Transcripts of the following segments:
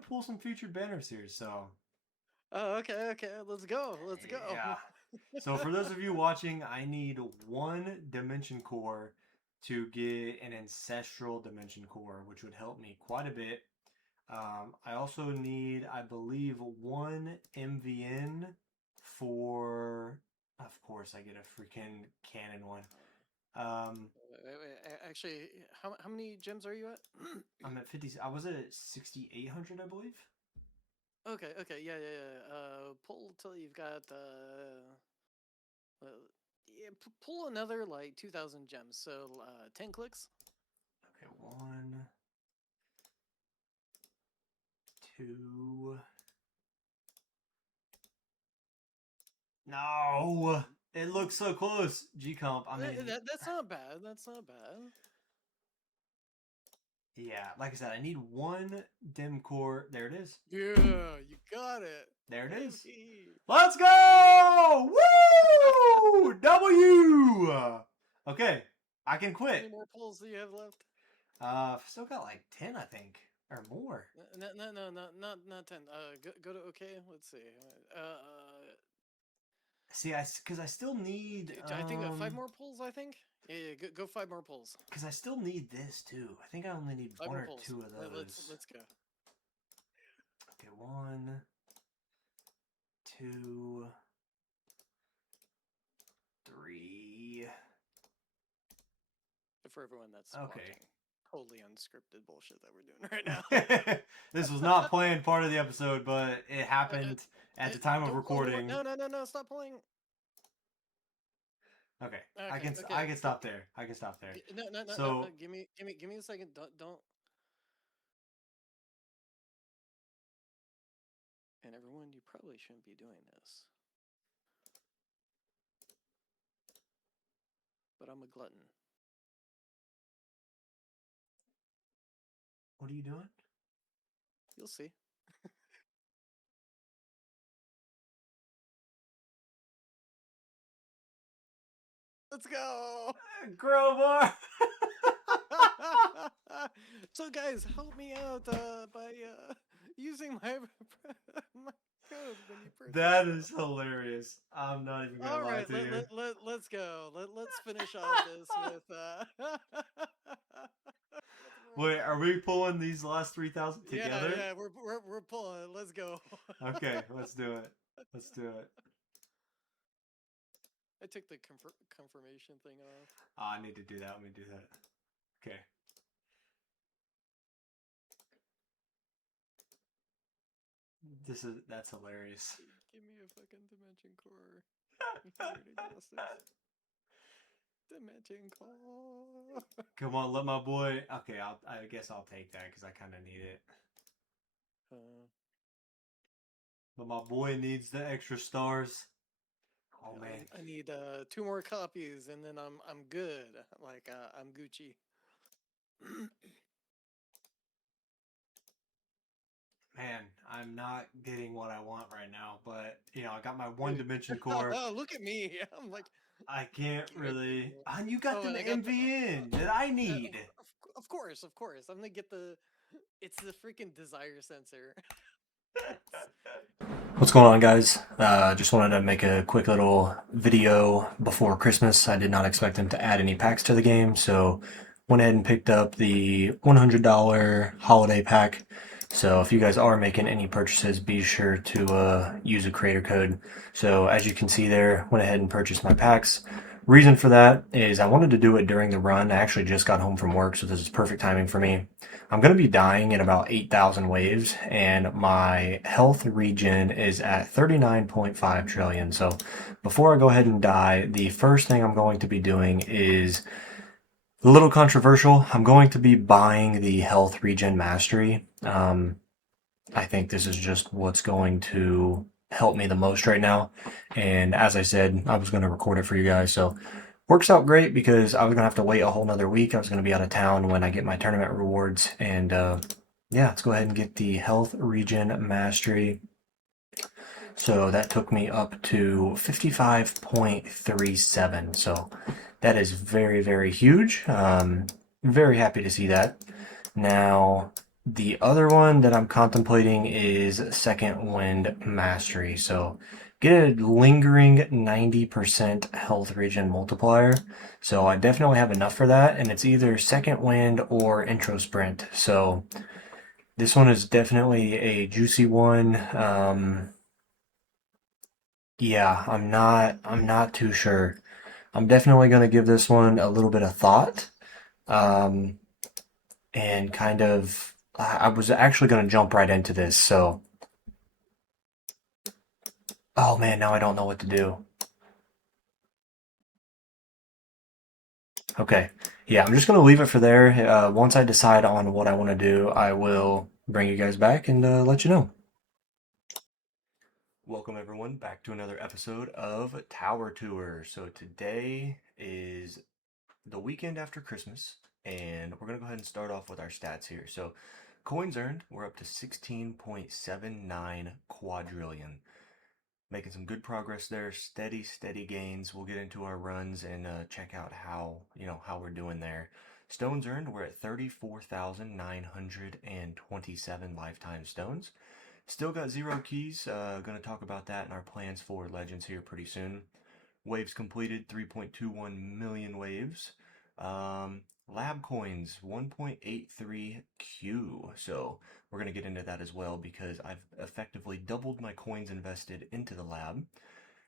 to pull some featured banners here, so. Oh, okay. Let's go. Yeah. So for those of you watching, I need 1 dimension core to get an ancestral dimension core, which would help me quite a bit. I also need, I believe, 1 MVN for, of course, I get a freaking cannon one. Wait. Actually, how many gems are you at? I'm at 50. I was at 6,800, I believe. Okay. Yeah. Pull till you've got yeah, pull another like 2,000 gems. So 10 clicks. Okay, 1, 2. No, it looks so close. G comp. I mean, That's not bad. That's not bad. yeah. Like I said, I need 1 dim core. There it is. Yeah, you got it. There it is. Baby. Let's go! Woo! W! Okay, I can How many quit. more pulls do you have left? Still got like 10, I think, or more. No, not 10. Go to okay. Let's see. See, because I still need. I think 5 more pulls. I think. Yeah. Go 5 more pulls. Because I still need this too. I think I only need 5 one more or pulls. 2 of those. Let's go. Okay, 1, 2, 3. For everyone that's Okay. watching, totally unscripted bullshit that we're doing right now. This was not planned part of the episode, but it happened at the time of recording. No, stop pulling. Okay. I can stop there. I can stop there. No. So Give me a second. Don't. And everyone, you probably shouldn't be doing this. But I'm a glutton. what are you doing? You'll see. Let's go! Crowbar! So guys, help me out by using my code when you purchase. That is hilarious. I'm not even gonna lie to you. Let's go. Let's finish off this with Wait, are we pulling these last 3,000 together? Yeah, we're pulling. Let's go. Okay, let's do it. Let's do it. I took the confirmation thing off. Oh, I need to do that. Let me do that. Okay. That's hilarious. Give me a fucking dimension core. Dimension core. Come on, let my boy. Okay, I guess I'll take that because I kind of need it. But my boy needs the extra stars. Oh man, I need 2 more copies and then I'm good. Like I'm Gucci. man, I'm not getting what I want right now. But you know, I got my 1 dimension core. Oh, look at me! I'm like, I can't really. And you got the MVN that I need. Of course. I'm gonna get the. It's the freaking desire sensor. What's going on, guys? Just wanted to make a quick little video before Christmas. I did not expect them to add any packs to the game, so went ahead and picked up the $100 holiday pack. So if you guys are making any purchases, be sure to use a creator code. So as you can see there, went ahead and purchased my packs. Reason for that is I wanted to do it during the run. I actually just got home from work, so this is perfect timing for me. I'm going to be dying in about 8,000 waves, and my health regen is at 39.5 trillion. So before I go ahead and die, the first thing I'm going to be doing is a little controversial. I'm going to be buying the health regen mastery. I think this is just what's going to help me the most right now. And as I said, I was going to record it for you guys. So works out great because I was going to have to wait a whole nother week. I was going to be out of town when I get my tournament rewards. And yeah, let's go ahead and get the health regen mastery. So that took me up to 55.37. So that is very, very huge. Very happy to see that. Now, The other one that I'm contemplating is Second Wind Mastery. So get a lingering 90% health regen multiplier. So I definitely have enough for that, and it's either Second Wind or Intro Sprint. So this one is definitely a juicy one. Yeah, I'm not too sure. I'm definitely going to give this one a little bit of thought. Um, and kind of I was actually going to jump right into this. So, oh man, now I don't know what to do. Okay. Yeah, I'm just going to leave it for there. Once I decide on what I want to do, I will bring you guys back and let you know. Welcome everyone back to another episode of Tower Tour. So today is the weekend after Christmas, and we're going to go ahead and start off with our stats here. So, coins earned, we're up to 16.79 quadrillion. Making some good progress there, steady, steady gains. We'll get into our runs and check out how we're doing there. Stones earned, we're at 34,927 lifetime stones. Still got zero keys. Going to talk about that in our plans for Legends here pretty soon. Waves completed, 3.21 million waves. Um, Lab coins, 1.83 Q. So we're going to get into that as well because I've effectively doubled my coins invested into the lab.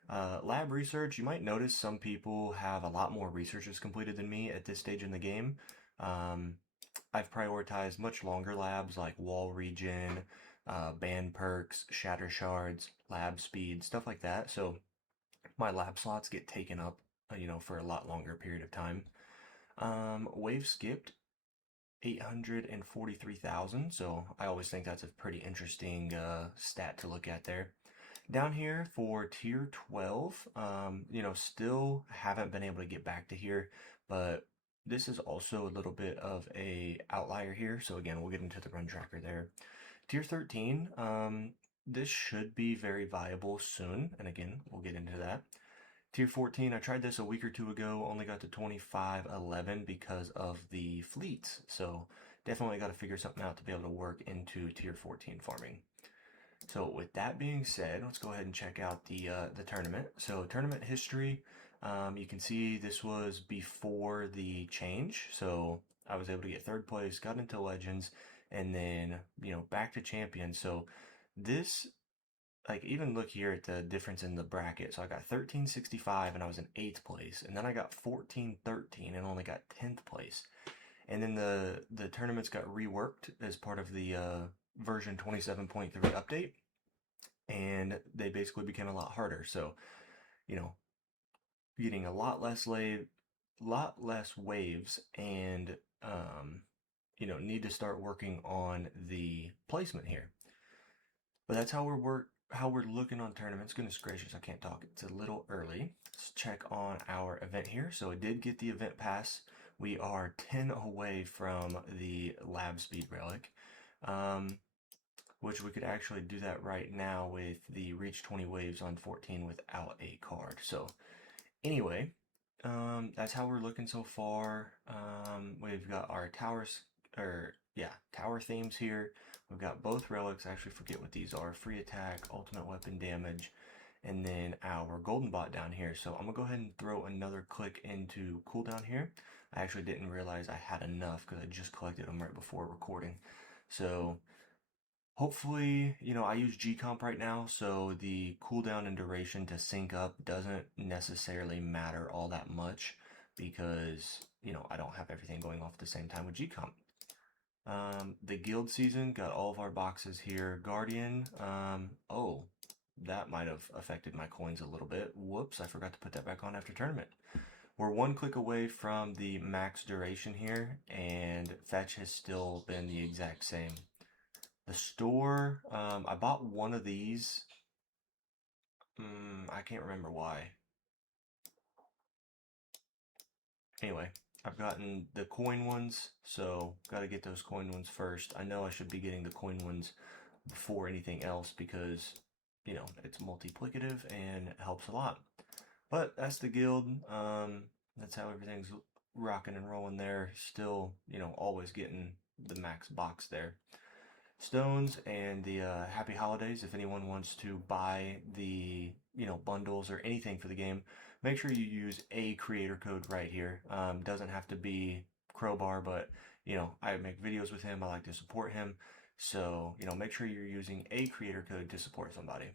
Lab research, you might notice some people have a lot more researches completed than me at this stage in the game. Um, I've prioritized much longer labs like wall regen, band perks, shatter shards, lab speed, stuff like that. So my lab slots get taken up, for a lot longer period of time. Wave skipped 843,000, so I always think that's a pretty interesting stat to look at there. Down here for tier 12, still haven't been able to get back to here, but this is also a little bit of a outlier here. So again, we'll get into the run tracker there. Tier 13, this should be very viable soon, and again, we'll get into that. Tier 14, I tried this a week or two ago, only got to 2511 because of the fleets. So definitely got to figure something out to be able to work into tier 14 farming. So with that being said, let's go ahead and check out the tournament. So tournament history, you can see this was before the change. So I was able to get third place, got into Legends, and then back to champion. So this like even look here at the difference in the bracket. So I got 1365 and I was in 8th place, and then I got 1413 and only got 10th place. And then the tournaments got reworked as part of the version 27.3 update, and they basically became a lot harder. So, you know, getting a lot less waves, and need to start working on the placement here. But that's how we're looking on tournaments. Goodness gracious, I can't talk. It's a little early. Let's check on our event here. So I did get the event pass. We are 10 away from the lab speed relic, um, which we could actually do that right now with the reach 20 waves on 14 without a card. So anyway, that's how we're looking so far. We've got our tower themes here. We've got both relics. I actually forget what these are. Free attack, ultimate weapon damage, and then our golden bot down here. So I'm gonna go ahead and throw another click into cooldown here. I actually didn't realize I had enough because I just collected them right before recording. So hopefully, I use G-Comp right now, so the cooldown and duration to sync up doesn't necessarily matter all that much because, I don't have everything going off at the same time with G-Comp. The guild season, got all of our boxes here. Guardian, oh, that might have affected my coins a little bit. Whoops, I forgot to put that back on after tournament. We're one click away from the max duration here, and fetch has still been the exact same. The store, I bought one of these. I can't remember why. Anyway, I've gotten the coin ones, so gotta get those coin ones first. I know I should be getting the coin ones before anything else because, it's multiplicative and it helps a lot. But that's the guild. That's how everything's rocking and rolling there. Still, always getting the max box there. stones and the happy holidays. If anyone wants to buy the bundles or anything for the game, make sure you use a creator code right here. Doesn't have to be Crowbar, but I make videos with him. I like to support him, so make sure you're using a creator code to support somebody.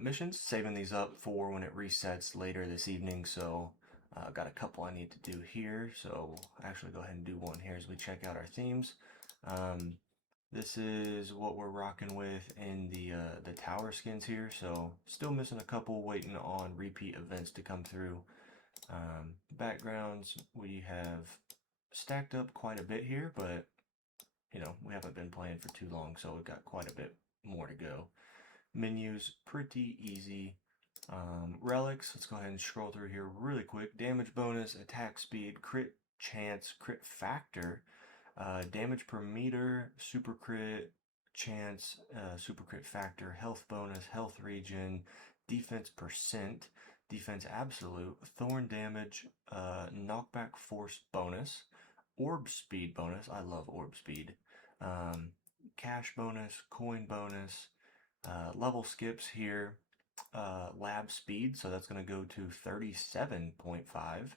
Missions, saving these up for when it resets later this evening. So I've got a couple I need to do here. So we'll actually go ahead and do one here as we check out our themes. Um, this is what we're rocking with in the tower skins here. So still missing a couple, waiting on repeat events to come through. Backgrounds, we have stacked up quite a bit here, but we haven't been playing for too long, so we've got quite a bit more to go. Menus, pretty easy. Relics, let's go ahead and scroll through here really quick. Damage bonus, attack speed, crit chance, crit factor, damage per meter, super crit chance, super crit factor, health bonus, health regen, defense percent, defense absolute, thorn damage, knockback force bonus, orb speed bonus. I love orb speed. Um, Cash bonus, coin bonus, level skips here, lab speed, so that's going to go to 37.5.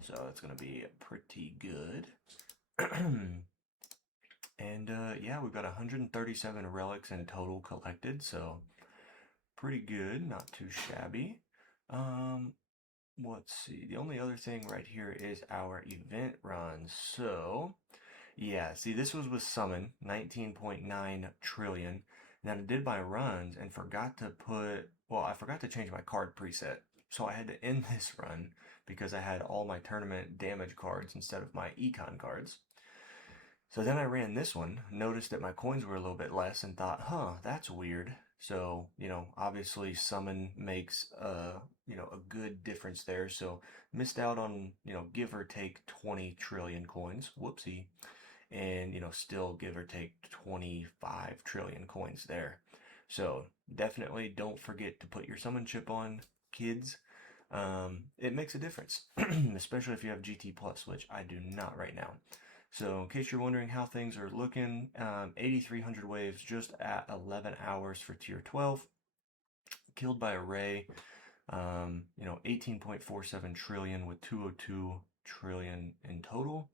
So that's going to be pretty good. And yeah, we've got 137 relics in total collected, so pretty good, not too shabby. Um, let's see. The only other thing right here is our event runs. So yeah, see, this was with Summon, 19.9 trillion. And then I did my runs and forgot to I forgot to change my card preset. So I had to end this run because I had all my tournament damage cards instead of my econ cards. So then I ran this one, noticed that my coins were a little bit less, and thought, huh, that's weird. So, obviously Summon makes a good difference there. So missed out on, give or take 20 trillion coins. Whoopsie. And, still give or take 25 trillion coins there. So definitely don't forget to put your summon chip on, kids. It makes a difference, especially if you have GT Plus, which I do not right now. So, in case you're wondering how things are looking, 8,300 waves just at 11 hours for tier 12. Killed by a ray, 18.47 trillion with 202 trillion in total.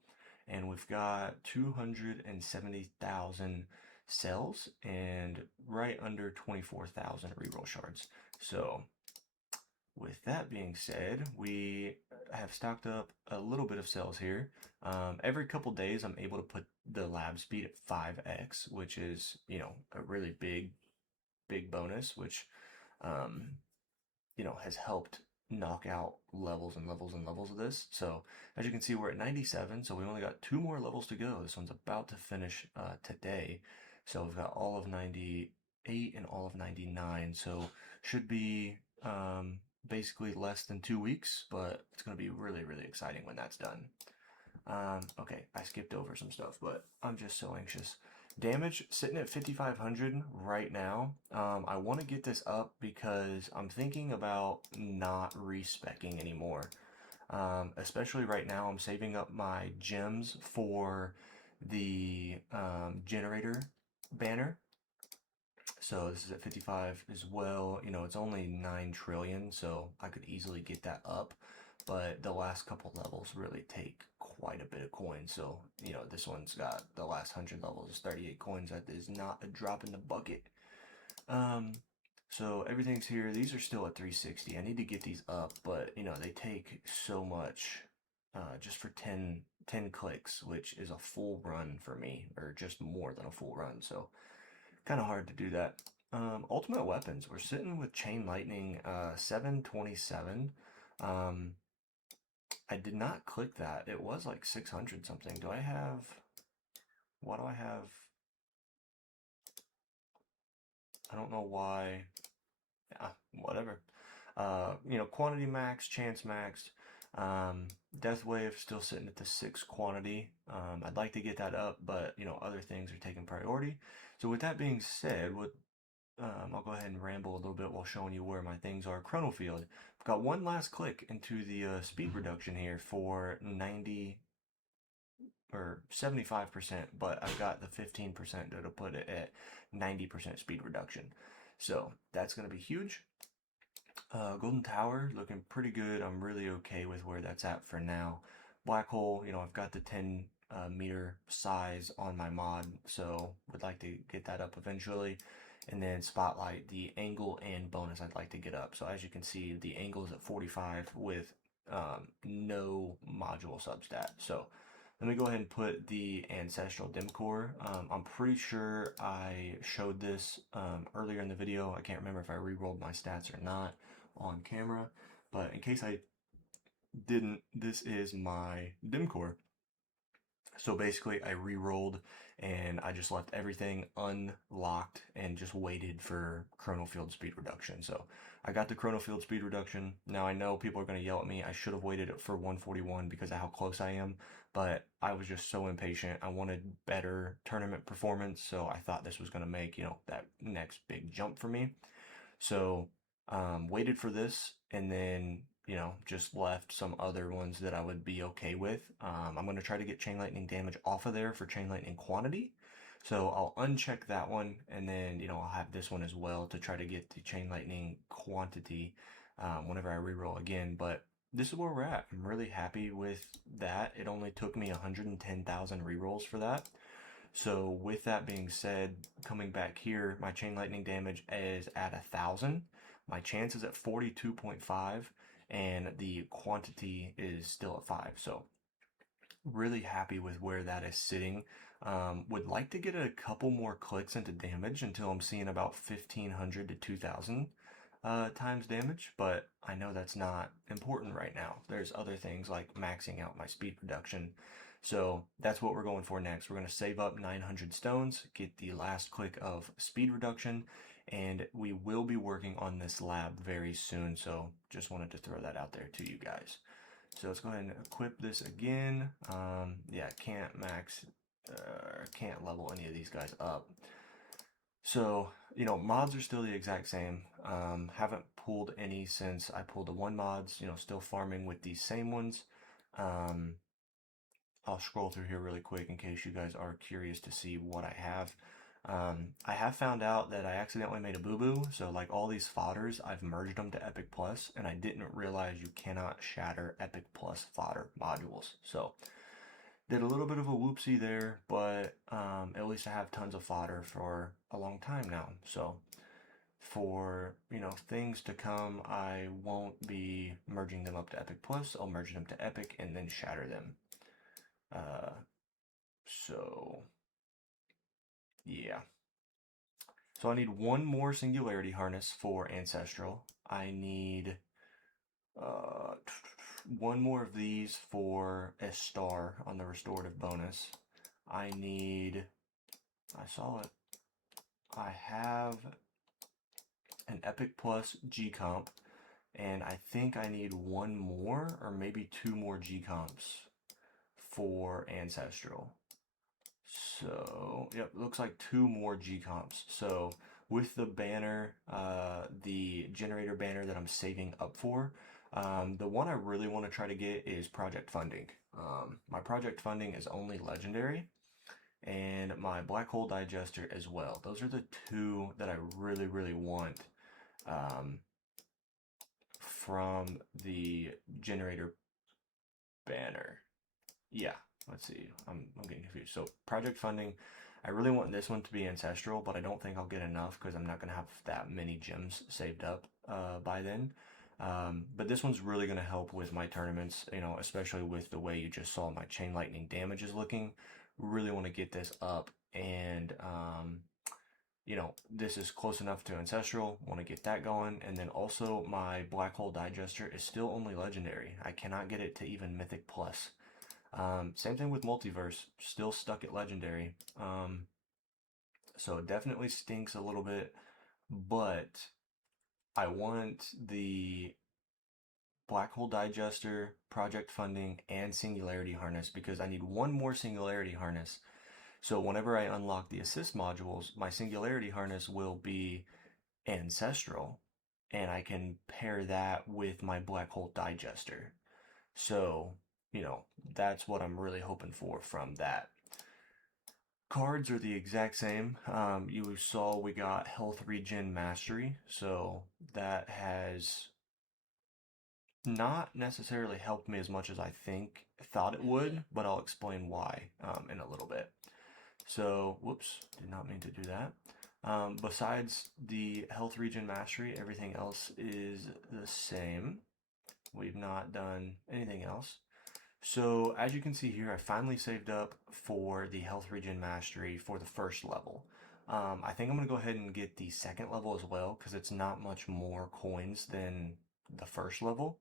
And we've got 270,000 cells and right under 24,000 reroll shards. So, with that being said, we have stocked up a little bit of cells here. Every couple days, I'm able to put the lab speed at 5x, which is, a really big bonus, which, um, has helped knock out levels and levels and levels of this. So as you can see, we're at 97, so we only got two more levels to go. This one's about to finish today. So we've got all of 98 and all of 99. So should be basically less than 2 weeks, but it's going to be really, really exciting when that's done. Okay, I skipped over some stuff, but I'm just so anxious. Damage sitting at 5,500 right now. I want to get this up because I'm thinking about not respecking anymore. Especially right now, I'm saving up my gems for the generator banner. So this is at 55 as well. It's only 9 trillion, so I could easily get that up. But the last couple levels really take quite a bit of coins. So, this one's got the last 100 levels is 38 coins. That is not a drop in the bucket. Um, so everything's here. These are still at 360. I need to get these up, but, they take so much just for 10 clicks, which is a full run for me, or just more than a full run. So kind of hard to do that. Ultimate weapons. We're sitting with Chain Lightning 727. Um, I did not click that. It was like 600 something. Do I have... What do I have? I don't know why. Yeah, whatever. Quantity max, chance max. Death Wave still sitting at the 6 quantity. I'd like to get that up, but other things are taking priority. So with that being said, I'll go ahead and ramble a little bit while showing you where my things are. Chrono Field. I've got one last click into the speed reduction here for 90 or 75%, but I've got the 15% to put it at 90% speed reduction. So that's going to be huge. Golden Tower looking pretty good. I'm really okay with where that's at for now. Black hole, I've got the 10 meter size on my mod, so would like to get that up eventually. And then spotlight, the angle and bonus I'd like to get up. So as you can see, the angle is at 45 with no module substat. So let me go ahead and put the Ancestral Dim Core. I'm pretty sure I showed this earlier in the video. I can't remember if I re-rolled my stats or not on camera, but in case I didn't, this is my Dim Core. So basically, I re-rolled and I just left everything unlocked and just waited for chrono field speed reduction. So I got the chrono field speed reduction. Now I know people are going to yell at me. I should have waited for 141 because of how close I am, but I was just so impatient. I wanted better tournament performance, so I thought this was going to make, that next big jump for me. So waited for this and then, just left some other ones that I would be okay with. I'm going to try to get Chain Lightning damage off of there for Chain Lightning quantity. So I'll uncheck that one and then, I'll have this one as well to try to get the Chain Lightning quantity whenever I reroll again. But this is where we're at. I'm really happy with that. It only took me 110,000 rerolls for that. So with that being said, coming back here, my Chain Lightning damage is at 1,000. My chance is at 42.5, and the quantity is still at 5. So really happy with where that is sitting. Would like to get a couple more clicks into damage until I'm seeing about 1,500 to 2,000 times damage, but I know that's not important right now. There's other things like maxing out my speed reduction. So that's what we're going for next. We're going to save up 900 stones, get the last click of speed reduction, and we will be working on this lab very soon. So just wanted to throw that out there to you guys. So let's go ahead and equip this again. Yeah, can't max, can't level any of these guys up. So, mods are still the exact same. Haven't pulled any since I pulled the one mods, still farming with these same ones. Um, I'll scroll through here really quick in case you guys are curious to see what I have. I have found out that I accidentally made a boo-boo, so like all these fodders, I've merged them to Epic Plus, and I didn't realize you cannot shatter Epic Plus fodder modules. So did a little bit of a whoopsie there, but at least I have tons of fodder for a long time now. So for, things to come, I won't be merging them up to Epic Plus. I'll merge them to Epic and then shatter them. So yeah. So I need one more Singularity Harness for Ancestral. I need uh, one more of these for a star on the restorative bonus. I need, I saw it. I have an Epic Plus G comp, and I think I need one more or maybe two more G comps for Ancestral. So, yep, looks like two more G comps. So, with the banner, the generator banner that I'm saving up for, the one I really want to try to get is project funding. My project funding is only legendary, and my black hole digester as well. Those are the two that I really, really want um, from the generator banner. Yeah, let's see. I'm getting confused. So project funding, I really want this one to be ancestral, but I don't think I'll get enough because I'm not going to have that many gems saved up by then. But this one's really going to help with my tournaments, especially with the way you just saw my chain lightning damage is looking. Really want to get this up and this is close enough to ancestral. Want to get that going, and then also my black hole digester is still only legendary. I cannot get it to even mythic plus. Same thing with multiverse, still stuck at legendary. So it definitely stinks a little bit, but I want the black hole digester, project funding, and singularity harness because I need one more singularity harness. So whenever I unlock the assist modules, my singularity harness will be ancestral, and I can pair that with my black hole digester. So that's what I'm really hoping for from that. Cards are the exact same. You saw we got Health Regen Mastery, so that has not necessarily helped me as much as I thought it would, but I'll explain why in a little bit. So, whoops, did not mean to do that. Besides the Health Regen Mastery, everything else is the same. We've not done anything else. So, as you can see here, I finally saved up for the Health Regen Mastery for the first level. I think I'm going to go ahead and get the second level as well because it's not much more coins than the first level.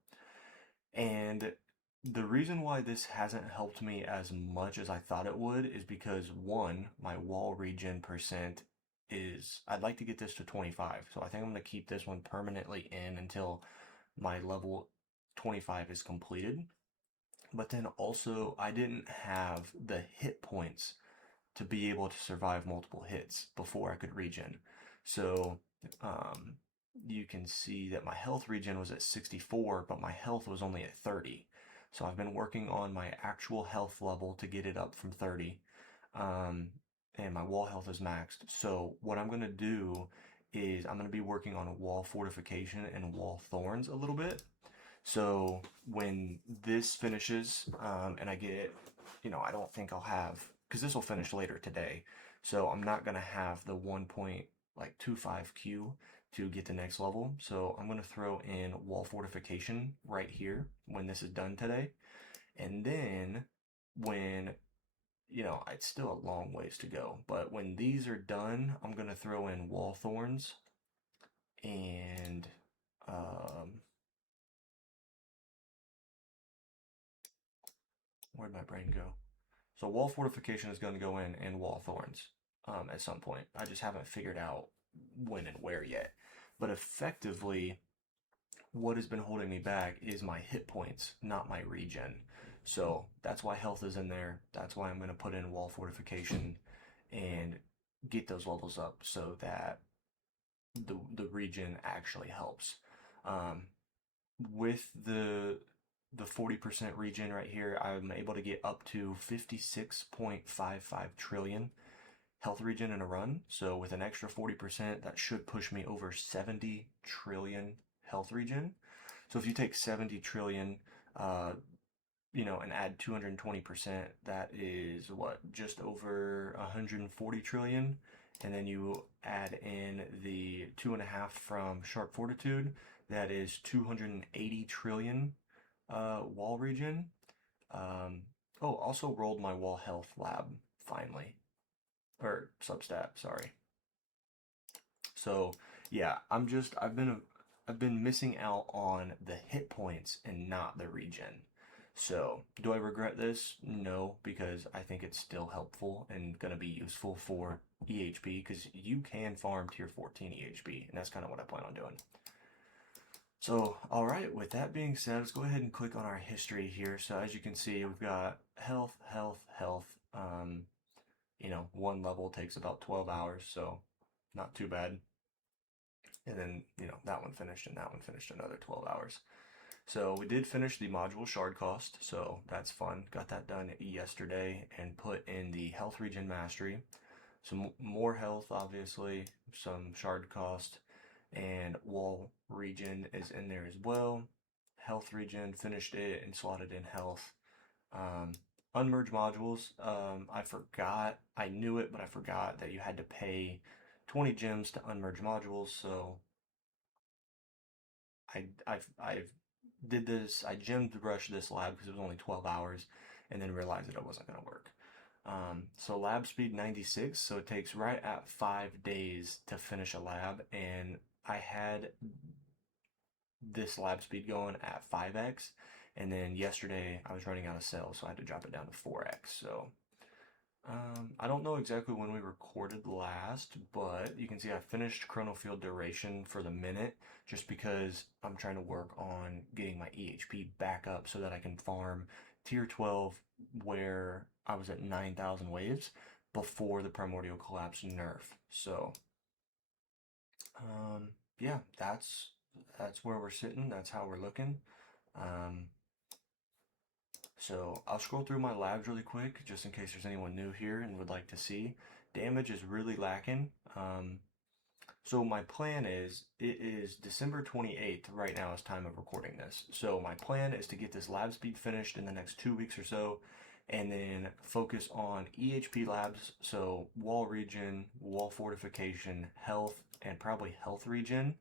And the reason why this hasn't helped me as much as I thought it would is because one, my wall regen percent I'd like to get this to 25. So I think I'm going to keep this one permanently in until my level 25 is completed. But then also, I didn't have the hit points to be able to survive multiple hits before I could regen. So um, you can see that my health regen was at 64, but my health was only at 30. So I've been working on my actual health level to get it up from 30. Um, and my wall health is maxed. So what I'm going to do is I'm going to be working on wall fortification and wall thorns a little bit. So when this finishes, and I get, I don't think I'll have, because this will finish later today. So I'm not gonna have the 1.25Q to get the next level. So I'm gonna throw in wall fortification right here when this is done today. And then when, it's still a long ways to go, but when these are done, I'm gonna throw in wall thorns and, um, where'd my brain go? So wall fortification is going to go in and wall thorns at some point. I just haven't figured out when and where yet. But effectively, what has been holding me back is my hit points, not my regen. So that's why health is in there. That's why I'm going to put in wall fortification and get those levels up so that the regen actually helps. Um, with the 40% regen right here, I'm able to get up to 56.55 trillion health regen in a run. So with an extra 40%, that should push me over 70 trillion health regen. So if you take 70 trillion, and add 220%, that is what, just over 140 trillion. And then you add in the 2.5 from Sharp Fortitude, that is 280 trillion wall regen. Also rolled my wall health lab finally, or substat, sorry. So yeah, I've been missing out on the hit points and not the regen. So do I regret this? No, because I think it's still helpful and gonna be useful for EHP because you can farm tier 14 EHP, and that's kind of what I plan on doing. So, all right, with that being said, let's go ahead and click on our history here. So as you can see, we've got health, health, health. One level takes about 12 hours, so not too bad. And then, that one finished and that one finished another 12 hours. So we did finish the module shard cost, so that's fun. Got that done yesterday and put in the health regen mastery. Some more health, obviously, some shard cost, and wall regen is in there as well. Health regen, finished it and slotted in health. Unmerge modules, I knew it, but I forgot that you had to pay 20 gems to unmerge modules, so I've did this, I gemmed rushed this lab because it was only 12 hours and then realized that it wasn't going to work. So lab speed 96, so it takes right at 5 days to finish a lab, and I had this lab speed going at 5x, and then yesterday I was running out of cells, so I had to drop it down to 4x. So I don't know exactly when we recorded last, but you can see I finished chrono field duration for the minute just because I'm trying to work on getting my EHP back up so that I can farm tier 12 where I was at 9,000 waves before the primordial collapse nerf. So yeah, that's where we're sitting. That's how we're looking. Um, So I'll scroll through my labs really quick, just in case there's anyone new here and would like to see. Damage is really lacking. So my plan is, it is December 28th right now is time of recording this. So my plan is to get this lab speed finished in the next 2 weeks or so, and then focus on EHP labs, so wall regen, wall fortification, health, and probably health regen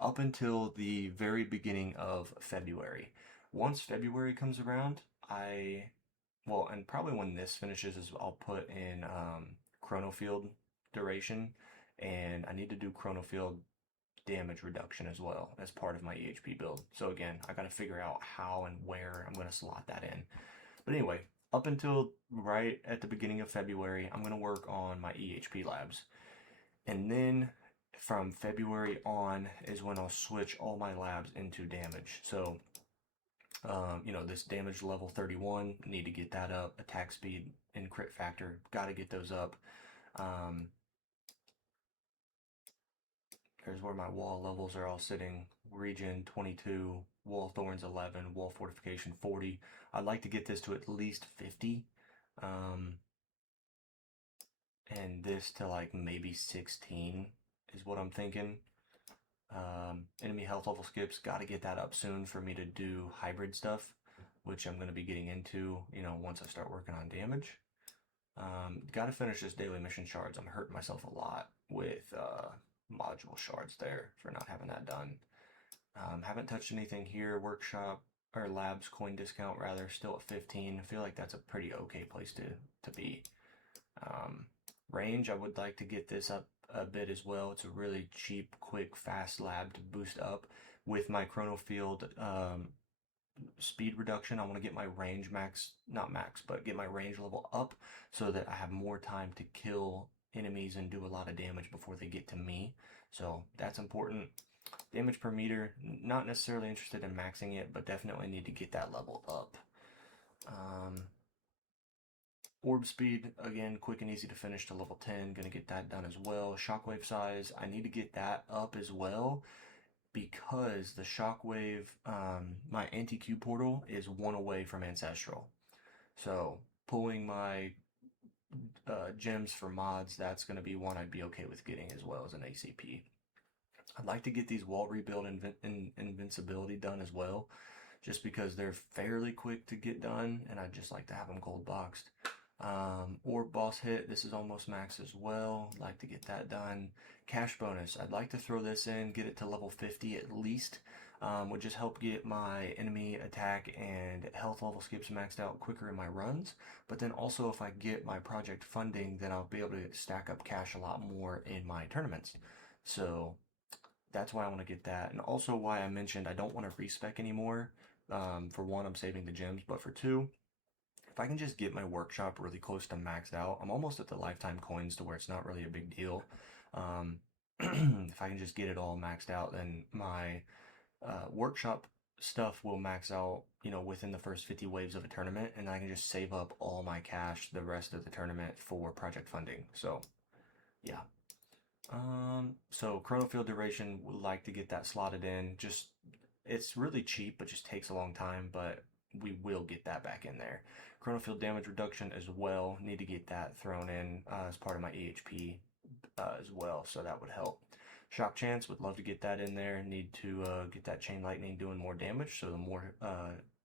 up until the very beginning of February. Once February comes around, well, and probably when this finishes is I'll put in chronofield duration, and I need to do chronofield damage reduction as well as part of my EHP build. So again, I got to figure out how and where I'm going to slot that in. But anyway, up until right at the beginning of February, I'm going to work on my EHP labs. And then from February on is when I'll switch all my labs into damage. So, this damage level 31, need to get that up. Attack speed and crit factor, got to get those up. Um, Here's where my wall levels are all sitting. Regen 22, wall thorns 11, wall fortification 40. I'd like to get this to at least 50. Um, and this to like maybe 16 is what I'm thinking. Enemy health level skips, got to get that up soon for me to do hybrid stuff, which I'm going to be getting into, once I start working on damage. Got to finish this daily mission shards. I'm hurting myself a lot with module shards there for not having that done. Haven't touched anything here. Workshop or labs coin discount rather still at 15. I feel like that's a pretty okay place to be. Um, Range, I would like to get this up a bit as well. It's a really cheap, quick, fast lab to boost up with my chronofield speed reduction. I want to get my range max, not max, but get my range level up so that I have more time to kill enemies and do a lot of damage before they get to me. So that's important. Damage per meter, not necessarily interested in maxing it, but definitely need to get that level up. Orb speed, again, quick and easy to finish to level 10. Gonna get that done as well. Shockwave size, I need to get that up as well because the shockwave, my anti-Q portal is one away from Ancestral. So pulling my gems for mods, that's gonna be one I'd be okay with getting as well as an ACP. I'd like to get these wall rebuild invincibility done as well, just because they're fairly quick to get done, and I'd just like to have them gold boxed. Orb boss hit, this is almost max as well. Like to get that done. Cash bonus, I'd like to throw this in, get it to level 50 at least. Would just help get my enemy attack and health level skips maxed out quicker in my runs. But then also if I get my project funding, then I'll be able to stack up cash a lot more in my tournaments. So that's why I want to get that, and also why I mentioned I don't want to respec anymore. For one, I'm saving the gems, but for two, if I can just get my workshop really close to maxed out, I'm almost at the lifetime coins to where it's not really a big deal. If I can just get it all maxed out, then my workshop stuff will max out, within the first 50 waves of a tournament, and I can just save up all my cash the rest of the tournament for project funding. So, yeah. So chronofield duration, would like to get that slotted in. Just it's really cheap, but just takes a long time, but we will get that back in there. Chronofield damage reduction as well. Need to get that thrown in as part of my EHP as well, so that would help. Shock chance, would love to get that in there. Need to get that chain lightning doing more damage, so the more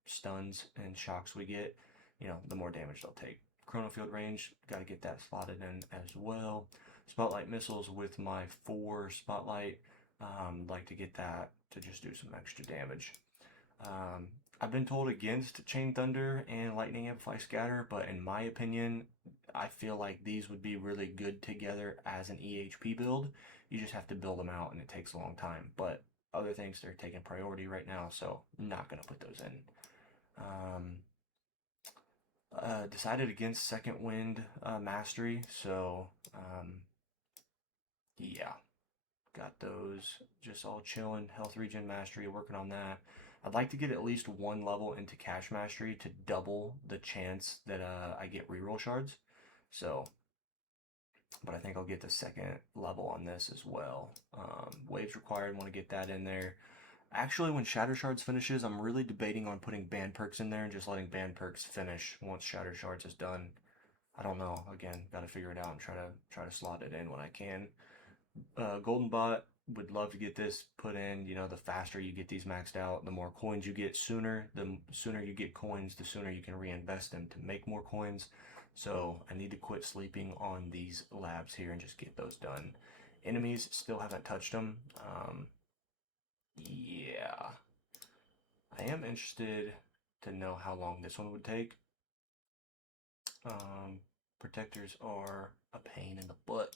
stuns and shocks we get, the more damage they'll take. Chronofield range, got to get that slotted in as well. Spotlight missiles with my 4 spotlight, like to get that to just do some extra damage. I've been told against Chain Thunder and Lightning Amplify Scatter, but in my opinion, I feel like these would be really good together as an EHP build. You just have to build them out and it takes a long time. But other things, they're taking priority right now, so I'm not going to put those in. Decided against Second Wind Mastery, so yeah. Got those just all chilling. Health Regen Mastery, working on that. I'd like to get at least one level into Cash Mastery to double the chance that I get reroll shards. So, but I think I'll get the second level on this as well. Waves required, want to get that in there. Actually, when Shatter Shards finishes, I'm really debating on putting Band Perks in there and just letting Band Perks finish once Shatter Shards is done. I don't know. Again, got to figure it out and try to slot it in when I can. Golden Bot would love to get this put in. You know, the faster you get these maxed out, the more coins you get sooner. The sooner you get coins, the sooner you can reinvest them to make more coins. So I need to quit sleeping on these labs here and just get those done. Enemies still haven't touched them. Yeah, I am interested to know how long this one would take. Um, Protectors are a pain in the butt.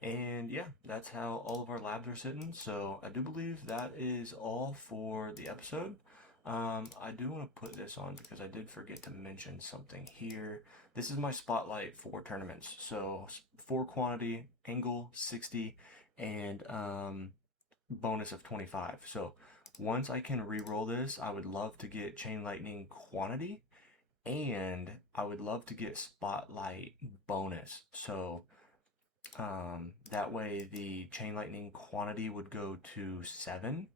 And yeah, that's how all of our labs are sitting. So I do believe that is all for the episode. I do want to put this on because I did forget to mention something here. This is my spotlight for tournaments. So for quantity, angle 60, and bonus of 25. So once I can re-roll this, I would love to get chain lightning quantity, and I would love to get spotlight bonus. So that way the chain lightning quantity would go to 7,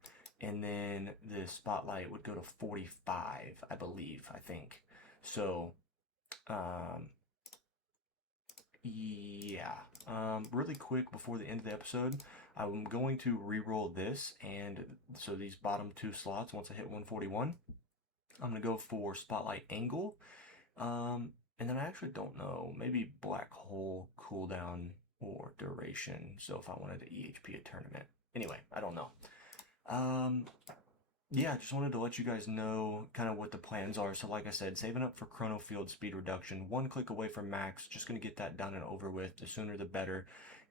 and then the spotlight would go to 45, I believe, I think. So, um, yeah. Really quick before the end of the episode, I'm going to re-roll this, and so these bottom two slots, once I hit 141, I'm going to go for spotlight angle. And then I actually don't know, maybe black hole cooldown or duration. So if I wanted to EHP a tournament. Anyway, I don't know. Um, yeah, just wanted to let you guys know kind of what the plans are. So like I said, saving up for Chrono Field speed reduction, one click away from max, just going to get that done and over with. The sooner the better.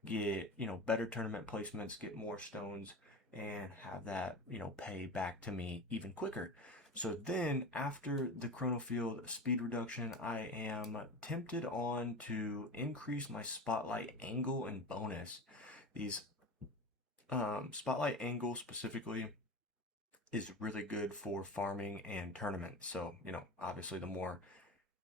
Get, better tournament placements, get more stones, and have that, pay back to me even quicker. So then after the Chrono Field speed reduction, I am tempted on to increase my spotlight angle and bonus. These spotlight angle specifically is really good for farming and tournaments. So, obviously the more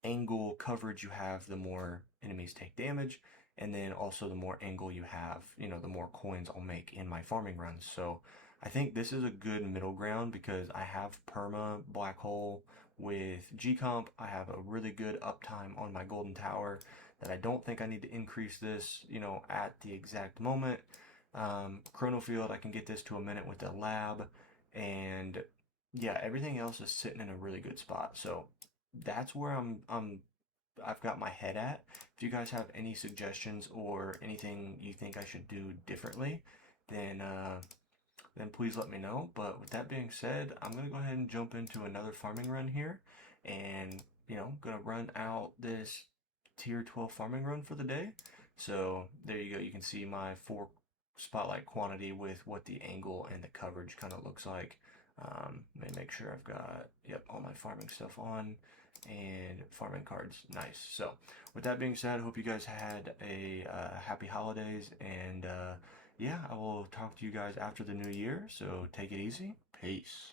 angle coverage you have, the more enemies take damage. And then also the more angle you have, the more coins I'll make in my farming runs. So I think this is a good middle ground because I have perma black hole with G comp. I have a really good uptime on my golden tower that I don't think I need to increase this, at the exact moment. Chrono field, I can get this to a minute with the lab, and yeah, everything else is sitting in a really good spot. So that's where I've got my head at. If you guys have any suggestions or anything you think I should do differently, then then please let me know. But with that being said, I'm gonna go ahead and jump into another farming run here, and gonna run out this tier 12 farming run for the day. So there you go. You can see my 4 spotlight quantity with what the angle and the coverage kind of looks like. Let me make sure I've got, yep, all my farming stuff on and farming cards. Nice. So with that being said, I hope you guys had a happy holidays, and yeah, I will talk to you guys after the new year. So take it easy. Peace.